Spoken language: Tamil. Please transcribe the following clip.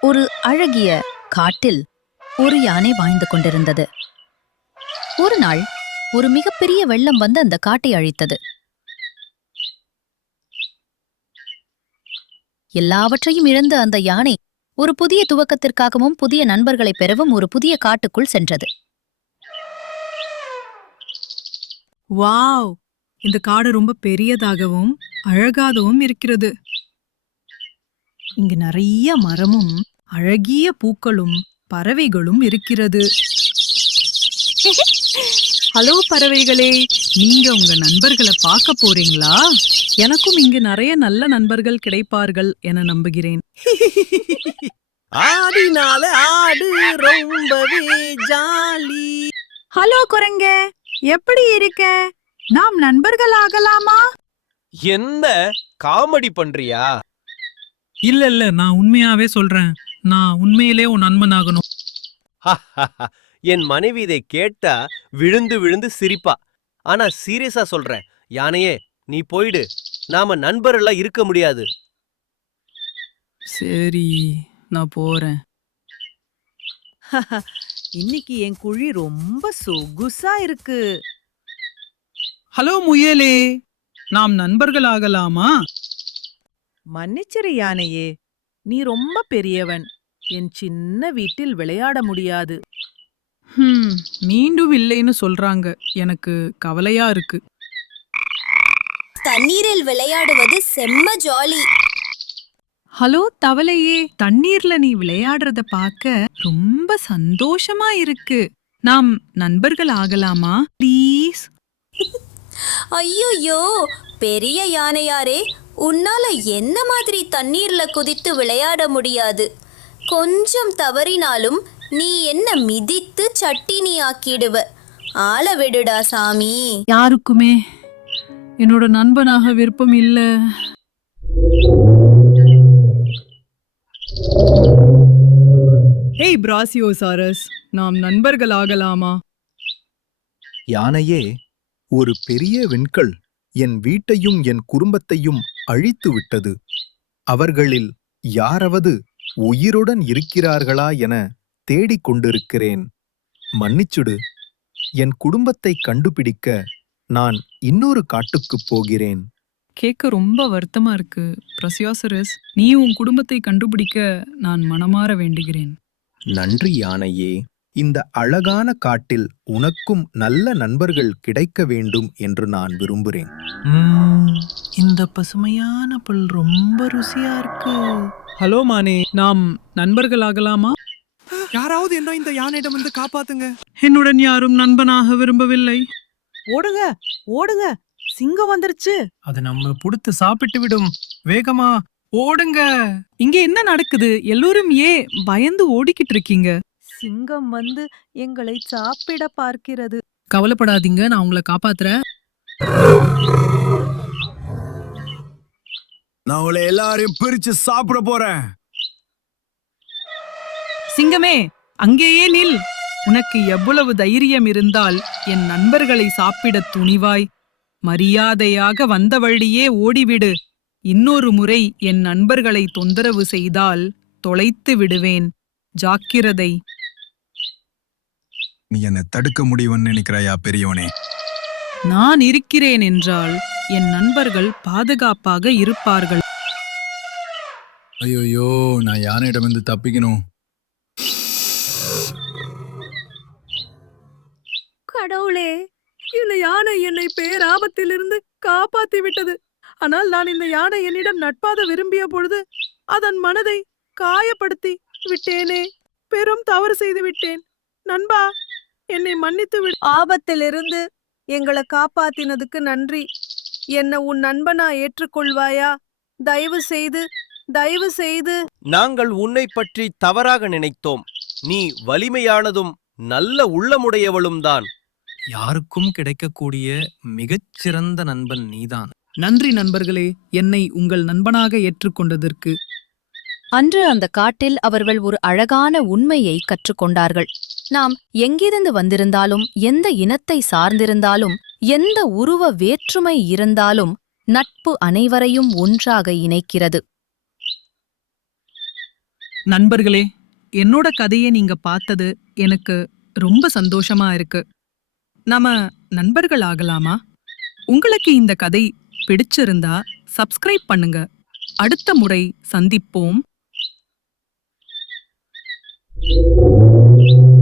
ஒரு அழகிய காட்டில் ஒரு யானை வாழ்ந்து கொண்டிருந்தது. ஒரு நாள் ஒரு மிகப்பெரிய வெள்ளம் வந்து அந்த காட்டை அழித்தது. எல்லாவற்றையும் இழந்த அந்த யானை ஒரு புதிய துவக்கத்திற்காகவும் புதிய நண்பர்களை பெறவும் ஒரு புதிய காட்டுக்குள் சென்றது. வாவ்! இந்த காடு ரொம்ப பெரியதாகவும் அழகாகவும் இருக்கிறது. இங்கு நிறைய மரமும் அழகிய பூக்களும் பறவைகளும் இருக்கிறது. ஹலோ பறவைகளே நீங்க உங்க நண்பர்களை பார்க்க போறீங்களா? எனக்கும் இங்கு நிறைய நல்ல நண்பர்கள் கிடைப்பார்கள் என நம்புகிறேன். ஆடினால ஆடு ரொம்பவே ஜாலி. ஹலோ குரங்க எப்படி இருக்க? நாம் நண்பர்கள் ஆகலாமா? என்ன காமெடி பண்றியா? இல்ல இல்ல நான் உண்மையாவே சொல்றேன். நான் உண்மையிலே உன் நண்பன் ஆகணும் என் மனைவி இதை கேட்டா விழுந்து விழுந்து சிரிப்பா. ஆனா சீரியஸா சொல்றேன். யானையே நீ போயிடு. நாம நண்பரெல்லாம் இருக்க முடியாது. சரி நான் போறேன். இன்னைக்கு என் குழி ரொம்ப சொகுசா இருக்கு. ஹலோ முயலே. நாம் நண்பர்கள் ஆகலாமா? மன்னிச்சிரு யானையே நீ ரொம்ப பெரியவன். என் சின்ன வீட்டில் விளையாட முடியாது. ஹம், மீண்டும் இல்லைன்னு சொல்றாங்க. எனக்கு கவலையா இருக்கு. தண்ணீரில் விளையாடுவது செம்ம ஜாலி. ஹலோ தவளையே தண்ணீர்ல நீ விளையாடுறத பார்க்க ரொம்ப சந்தோஷமா இருக்கு. நாம் நண்பர்கள் ஆகலாமா? ப்ளீஸ். ஐயோயோ பெரிய யானையாரே உன்னால என்ன மாதிரி தண்ணீர்ல குதித்து விளையாட முடியாது? கொஞ்சம் தவறினாலும் நீ என்ன மிதித்து சட்டினி ஆக்கிடுவ ஆள விடுடா சாமி. யாருக்குமே என்னோட நண்பனாக விருப்பம் இல்ல. ஏய் பிராசியோசாரஸ் நாம் நண்பர்கள் ஆகலாமா? யானையே ஒரு பெரிய வெண்கல் என் வீட்டையும் என் குடும்பத்தையும் அழித்து விட்டது. அவர்களில் யாராவது உயிருடன் இருக்கிறார்களா என தேடிக் கொண்டிருக்கிறேன். மன்னிச்சுடு. என் குடும்பத்தை கண்டுபிடிக்க நான் இன்னொரு காட்டுக்குப் போகிறேன். கேட்க ரொம்ப வருத்தமா இருக்கு பிரசியாசரஸ். நீ உன் குடும்பத்தை கண்டுபிடிக்க நான் மனமாற வேண்டுகிறேன். நன்றி யானையே. இந்த அழகான காட்டில் உனக்கும் நல்ல நண்பர்கள் கிடைக்க வேண்டும் என்று நான் விரும்புகிறேன் இந்த பசுமையான புல் ரொம்ப ருசியா இருக்கு. ஹலோ மானே நாம் நண்பர்கள் ஆகலாமா? யாராவது என்ன இந்த யானையிடம் வந்து காப்பாத்துங்க. என்னுடன் யாரும் நண்பனாக விரும்பவில்லை. ஓடுங்க ஓடுங்க சிங்கம் வந்துருச்சு. அது நம்ம புடுத்து சாப்பிட்டு விடும். வேகமா ஓடுங்க. இங்க என்ன நடக்குது? எல்லோரும் ஏன் பயந்து ஓடிக்கிட்டு இருக்கீங்க? சிங்கம் வந்து எங்களை சாப்பிட பார்க்கிறது. கவலைப்படாதீங்க நான் உங்களை காப்பாத்துறேன். நான் உங்களை எல்லாரையும் பிரிச்சு சாப்பிட போறேன். சிங்கமே அங்கேயே நில். உனக்கு எவ்வளவு தைரியம் இருந்தால் என் நண்பர்களை சாப்பிடத் துணிவாய். மரியாதையாக வந்த வழியே ஓடிவிடு. இன்னொரு முறை என் நண்பர்களை தொந்தரவு செய்தால் தொலைத்து விடுவேன். ஜாக்கிரதை. நீ என்ன தடுக்க முடியும்னு நினைக்கிறாயா பெரியவனே நான் இருக்கிறேன் என்றால் என் நண்பர்கள் பாதுகாப்பாக இருப்பார்கள். ஐயோயோ நான் யானையிடம் இருந்து தப்பிக்கணும். கடவுளே இந்த யானை என்னை பேராபத்திலிருந்து காப்பாத்தி விட்டது. ஆனால் நான் இந்த யானை என்னிடம் நட்பாத விரும்பிய பொழுது அதன் மனதை காயப்படுத்தி விட்டேனே. பெரும் தவறு செய்து விட்டேன். நண்பா என்னை மன்னித்து விடு. ஆபத்திலிருந்து எங்களை காப்பாத்தினதுக்கு நன்றி. என்ன உன் நண்பனா ஏற்றுக்கொள்வாயா? தயவு செய்து தயவு செய்து. நாங்கள் உன்னை பற்றி தவறாக நினைத்தோம். நீ வலிமையானதும் நல்ல உள்ளமுடையவளும் தான். யாருக்கும் கிடைக்கக்கூடிய மிகச்சிறந்த நண்பன் நீதான். நன்றி நண்பர்களே என்னை உங்கள் நண்பனாக ஏற்றுக்கொண்டதற்கு அன்று அந்த காட்டில் அவர்கள் ஒரு அழகான உண்மையை கற்றுக்கொண்டார்கள். நாம் எங்கிருந்து வந்திருந்தாலும் எந்த இனத்தை சார்ந்திருந்தாலும் எந்த உருவ வேற்றுமை இருந்தாலும் நட்பு அனைவரையும் ஒன்றாக இணைக்கிறது. நண்பர்களே என்னோட கதையை நீங்க பார்த்தது எனக்கு ரொம்ப சந்தோஷமா இருக்கு. நாம நண்பர்கள் ஆகலாமா? உங்களுக்கு இந்த கதை பிடிச்சிருந்தா சப்ஸ்கிரைப் பண்ணுங்க. அடுத்த முறை சந்திப்போம். Thank you.